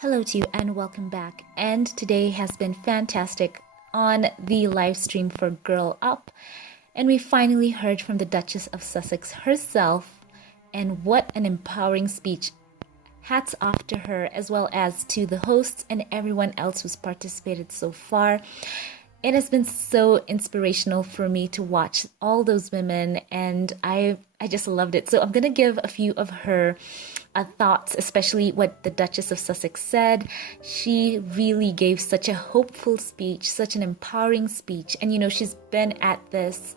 Hello to you and welcome back. And today has been fantastic on the live stream for Girl Up. And we finally heard from the Duchess of Sussex herself. And what an empowering speech. Hats off to her as well as to the hosts and everyone else who's participated so far. It has been so inspirational for me to watch all those women, and I just loved it. So I'm going to give a few of her thoughts, especially what the Duchess of Sussex said. She really gave such a hopeful speech, such an empowering speech. And, she's been at this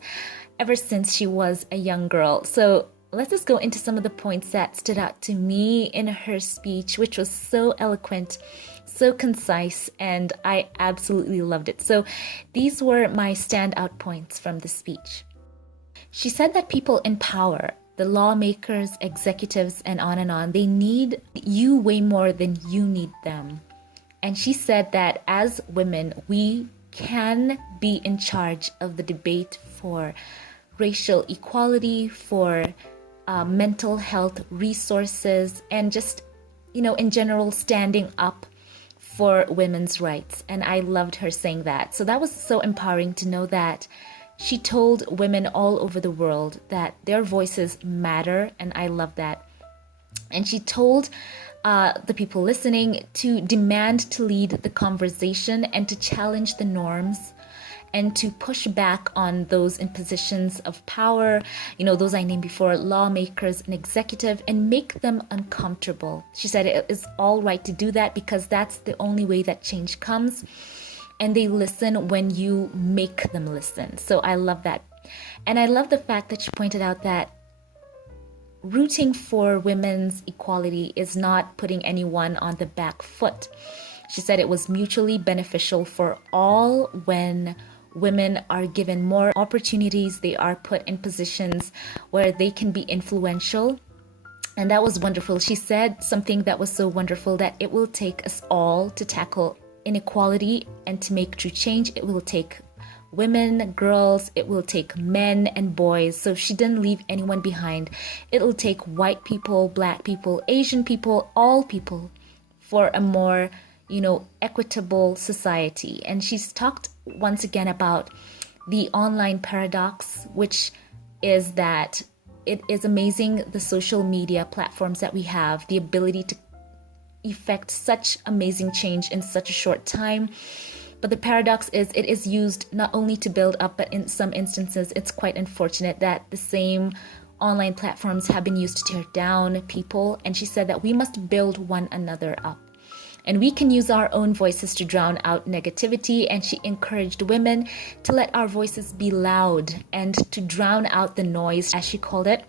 ever since she was a young girl. So let's just go into some of the points that stood out to me in her speech, which was so eloquent, so concise, and I absolutely loved it. So these were my standout points from the speech. She said that people in power, the lawmakers, executives, and on, they need you way more than you need them. And she said that as women, we can be in charge of the debate for racial equality, for mental health resources, and just, in general, standing up for women's rights. And I loved her saying that. So that was so empowering to know that she told women all over the world that their voices matter. And I love that. And she told the people listening to demand to lead the conversation and to challenge the norms and to push back on those in positions of power, those I named before, lawmakers and executive, and make them uncomfortable. She said it is all right to do that because that's the only way that change comes. And they listen when you make them listen. So I love that. And I love the fact that she pointed out that rooting for women's equality is not putting anyone on the back foot. She said it was mutually beneficial for all when women are given more opportunities, they are put in positions where they can be influential. And that was wonderful. She said something that was so wonderful, that it will take us all to tackle inequality and to make true change. It will take women, girls, it will take men and boys. So she didn't leave anyone behind. It'll take white people, black people, Asian people, all people for a more equitable society. And she's talked once again about the online paradox, which is that it is amazing the social media platforms that we have, the ability to effect such amazing change in such a short time. But the paradox is it is used not only to build up, but in some instances, it's quite unfortunate that the same online platforms have been used to tear down people. And she said that we must build one another up. And we can use our own voices to drown out negativity. And she encouraged women to let our voices be loud and to drown out the noise, as she called it.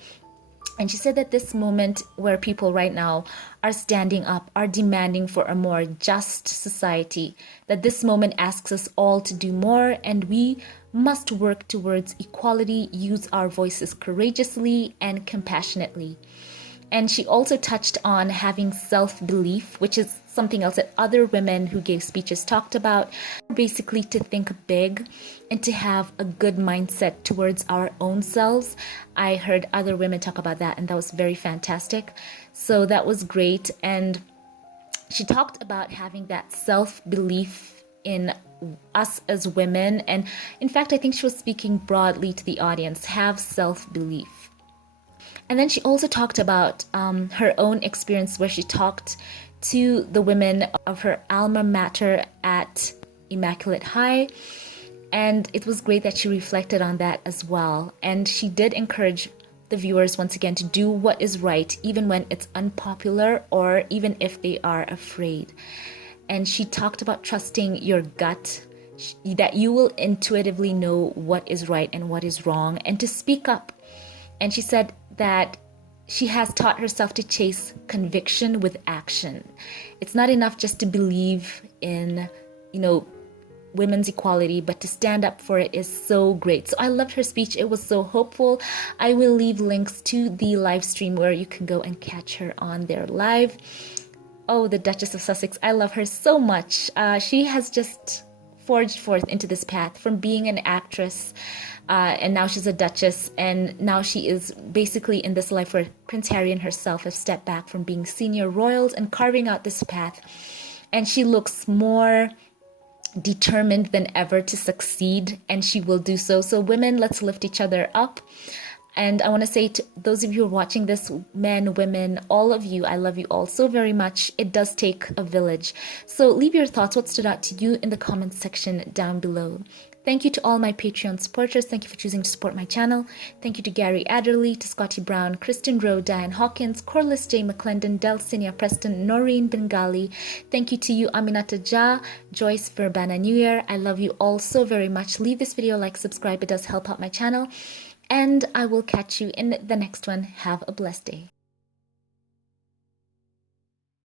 And she said that this moment where people right now are standing up, are demanding for a more just society, that this moment asks us all to do more, and we must work towards equality, use our voices courageously and compassionately. And she also touched on having self-belief, which is something else that other women who gave speeches talked about. Basically, to think big and to have a good mindset towards our own selves. I heard other women talk about that, and that was very fantastic. So that was great. And she talked about having that self-belief in us as women. And in fact, I think she was speaking broadly to the audience, have self-belief. And then she also talked about her own experience where she talked to the women of her alma mater at Immaculate High. And it was great that she reflected on that as well. And she did encourage the viewers once again to do what is right, even when it's unpopular or even if they are afraid. And she talked about trusting your gut, that you will intuitively know what is right and what is wrong, and to speak up. And she said that she has taught herself to chase conviction with action. It's not enough just to believe in, women's equality, but to stand up for it is so great. So I loved her speech. It was so hopeful. I will leave links to the live stream where you can go and catch her on there live. Oh, the Duchess of Sussex. I love her so much. She has just forged forth into this path from being an actress, and now she's a duchess, and now she is basically in this life where Prince Harry and herself have stepped back from being senior royals and carving out this path and she looks more determined than ever to succeed, and she will do so. So women, let's lift each other up. And I want to say to those of you who are watching this, men, women, all of you, I love you all so very much. It does take a village. So leave your thoughts, what stood out to you, in the comments section down below. Thank you to all my Patreon supporters. Thank you for choosing to support my channel. Thank you to Gary Adderley, to Scotty Brown, Kristen Rowe, Diane Hawkins, Corliss J. McClendon, Delcinia Preston, Noreen Bengali. Thank you to you, Aminata Ja, Joyce Verbana New Year. I love you all so very much. Leave this video a like, subscribe. It does help out my channel. And I will catch you in the next one. Have a blessed day.